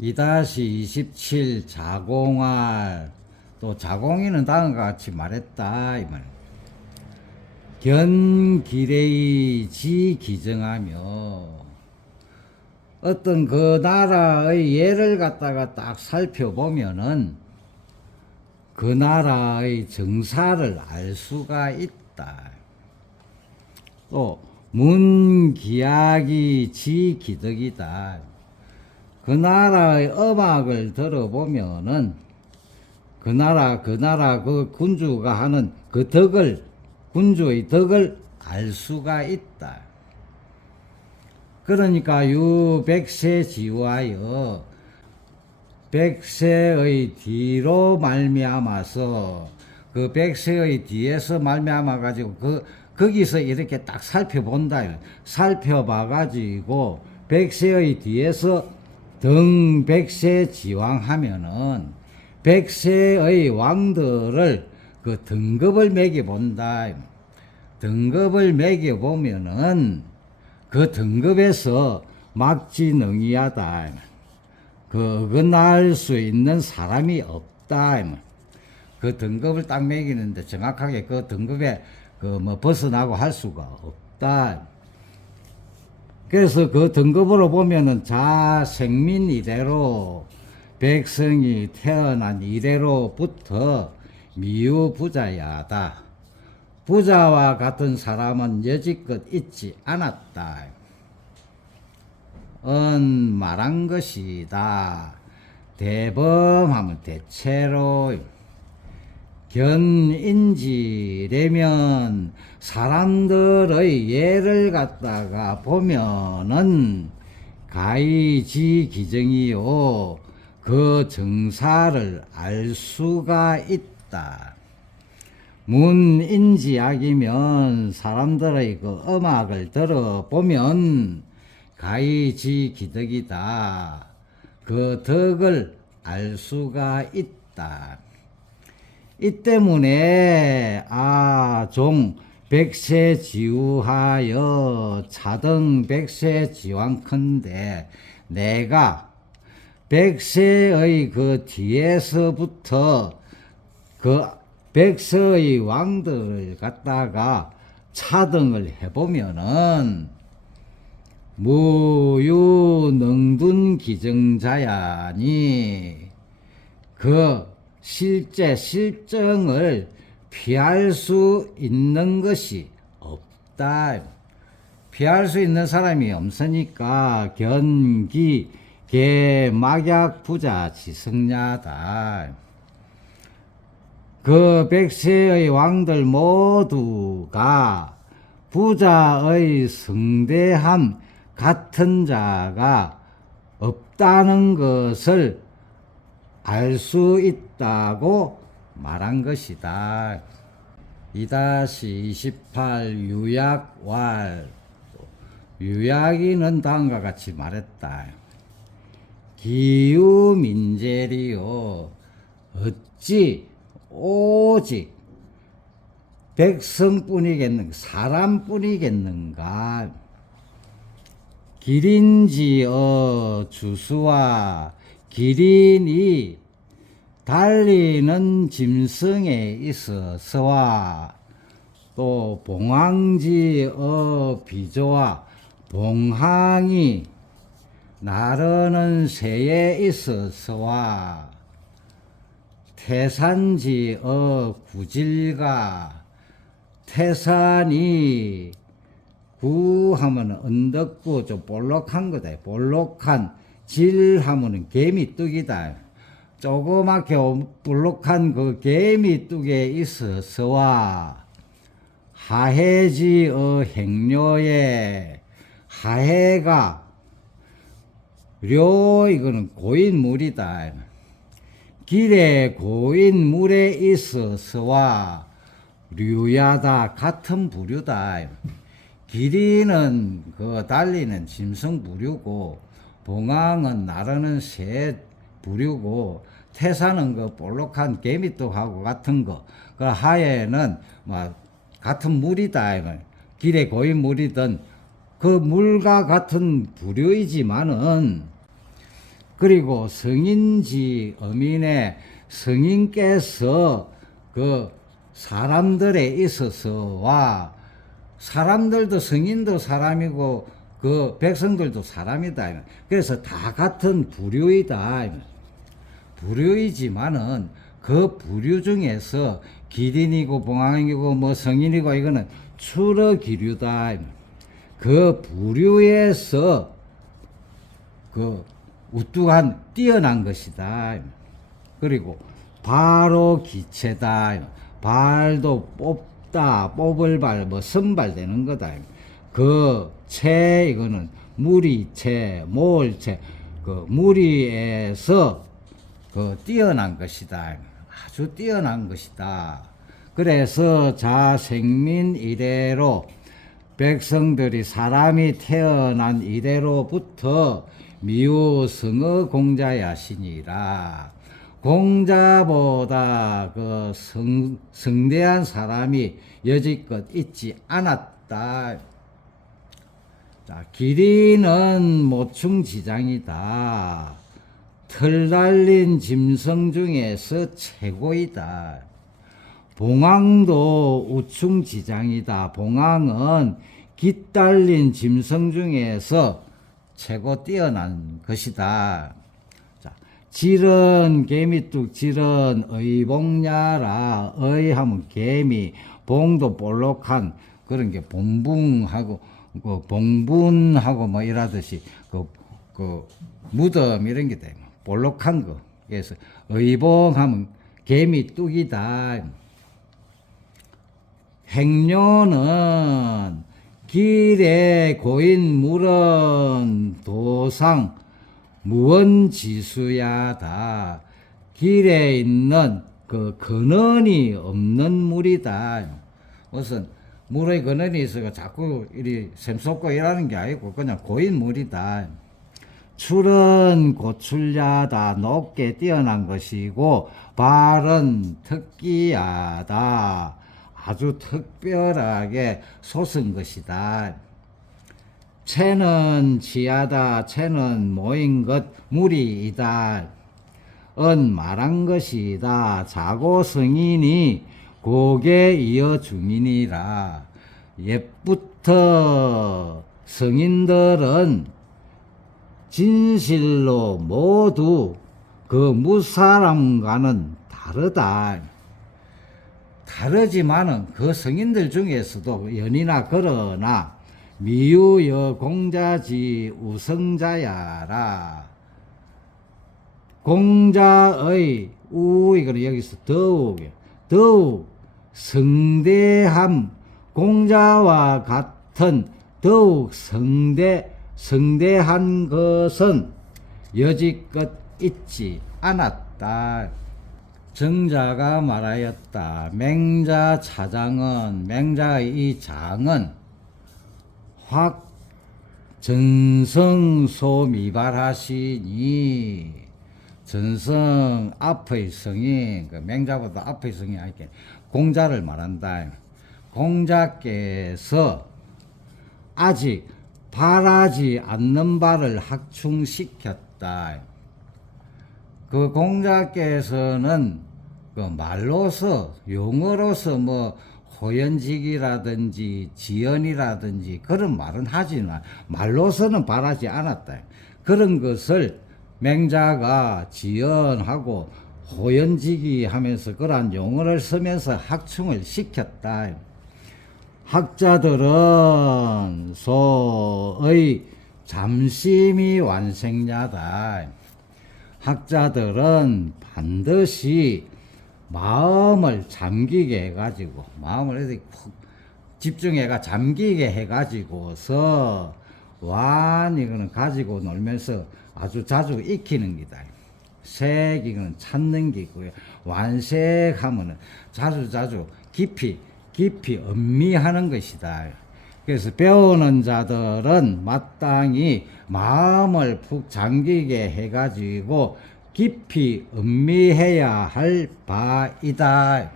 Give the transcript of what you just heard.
2-27 자공할 또 자공이는 다음과 같이 말했다 이 말. 견기레이 지 기정하며 어떤 그 나라의 예를 갖다가 딱 살펴보면은 그 나라의 정사를 알 수가 있다. 또 문기약이 지 기덕이다. 그 나라의 음악을 들어보면은 그 나라 그 나라 그 군주가 하는 그 덕을 군주의 덕을 알 수가 있다. 그러니까 유 백세 지와여 백세의 뒤로 말미암아서 그 백세의 뒤에서 말미암아 가지고 그 거기서 이렇게 딱 살펴본다. 살펴봐 가지고 백세의 뒤에서 등 백세 지왕 하면은 백세의 왕들을 그 등급을 매겨 본다. 등급을 매겨 보면은 그 등급에서 막지 능이하다. 그 어긋날 수 있는 사람이 없다. 그 등급을 딱 매기는데 정확하게 그 등급에 그 뭐 벗어나고 할 수가 없다. 그래서 그 등급으로 보면은 자 생민 이래로 백성이 태어난 이래로부터 미유 부자야다. 부자와 같은 사람은 여지껏 있지 않았다. 은 말한 것이다. 대범하면 대체로 견인지라면 사람들의 예를 갖다가 보면은 가이지 기정이요 그 정사를 알 수가 있다. 문인지약이면 사람들의 그 음악을 들어보면 가이지 기덕이다. 그 덕을 알 수가 있다. 이 때문에 아종 백세 지우하여 차등 백세 지왕컨대 내가 백세의 그 뒤에서부터 그 백세의 왕들을 갖다가 차등을 해보면은 무유능둔 기정자야니 그 실제 실정을 피할 수 있는 것이 없다. 피할 수 있는 사람이 없으니까 견기 개 막약 부자 지승냐다. 그 백세의 왕들 모두가 부자의 성대함 같은 자가 없다는 것을 알 수 있다고 말한 것이다. 2-28 유약왈 유약이는 다음과 같이 말했다. 기유민제리요 어찌 오직 백성뿐이겠는가 사람뿐이겠는가 기린지어 주수와 기린이 달리는 짐승에 있어서와 또 봉황지어 비조와 봉황이 나르는 새에 있어서와 태산지어 구질과 태산이 구하면 언덕구 좀 볼록한 거다. 볼록한 질 하면은 개미뚝이다. 조그맣게 볼록한 그 개미뚝에 있어서와 하해지어 행료에 하해가 료 이거는 고인물이다. 길에 고인물에 있어서와 류야다 같은 부류다. 길이는 그 달리는 짐승 부류고 봉황은 나르는 새 부류고 태사는 그 볼록한 개미뚝하고 같은 거. 그 하에는 뭐 같은 물이다. 이거. 길에 고인 물이든 그 물과 같은 부류이지만은 그리고 성인지 어민의 성인께서 그 사람들에 있어서와 사람들도 성인도 사람이고 그 백성들도 사람이다. 그래서 다 같은 부류이다. 부류이지만은 그 부류 중에서 기린이고 봉황이고 뭐 성인이고 이거는 추러 기류다. 그 부류에서 그 우뚝한 뛰어난 것이다. 그리고 바로 기체다. 발도 뽑다, 뽑을 발, 뭐 선발되는 거다. 그 체 이거는 무리체, 몰체, 그 무리에서 그 뛰어난 것이다. 아주 뛰어난 것이다. 그래서 자생민 이래로 백성들이 사람이 태어난 이래로부터 미우성어 공자야시니라. 공자보다 그 성, 성대한 사람이 여지껏 있지 않았다. 자, 기린은 모충지장이다. 털 달린 짐승 중에서 최고이다. 봉황도 우충지장이다. 봉황은 깃 달린 짐승 중에서 최고 뛰어난 것이다. 자, 질은 개미뚝 질은 의봉야라 의하면 개미 봉도 볼록한 그런 게 봉붕하고 그 봉분하고 뭐 이라듯이 그, 그 무덤 이런 게 돼. 볼록한 거. 그래서 의봉하면 개미 뚝이다. 행료는 길에 고인 물은 도상 무언지수야다. 길에 있는 그 근원이 없는 물이다. 무슨 물의 근원이 있어가 자꾸 이리 샘솟고 이라는 게 아니고 그냥 고인 물이다. 출은 고출야다 높게 뛰어난 것이고 발은 특기야다 아주 특별하게 솟은 것이다. 채는 지하다 채는 모인 것 무리이다. 은 말한 것이다. 자고 성인이 고개 이어 주민이라. 옛부터 성인들은 진실로 모두 그 무사람과는 다르다. 다르지만은 그 성인들 중에서도 연이나 그러나 미유여 공자지 우성자야라. 공자의 우 이거는 여기서 더욱 더욱 성대함 공자와 같은 더욱 성대 성대한 것은 여지껏 있지 않았다. 정자가 말하였다. 맹자 차장은 맹자의 이 장은 확 전성소 미발하시니 전성 앞의 성이 그 맹자보다 앞의 성이 아니게 공자를 말한다. 공자께서 아직 바라지 않는 바를 확충시켰다. 그 공자께서는 그 말로서 용어로서 뭐 호연직이라든지 지연이라든지 그런 말은 하지만 말로서는 바라지 않았다. 그런 것을 맹자가 지연하고 호연지기 하면서 그러한 용어를 쓰면서 학충을 시켰다. 학자들은 소의 잠심이 완생냐다. 학자들은 반드시 마음을 잠기게 해가지고 마음을 집중해가 잠기게 해가지고서 완 이거는 가지고 놀면서 아주 자주 익히는 기다. 색 이거는 찾는 기고요. 완색하면은 자주 자주 깊이 깊이 음미하는 것이다. 그래서 배우는 자들은 마땅히 마음을 푹 잠기게 해가지고 깊이 음미해야 할 바이다.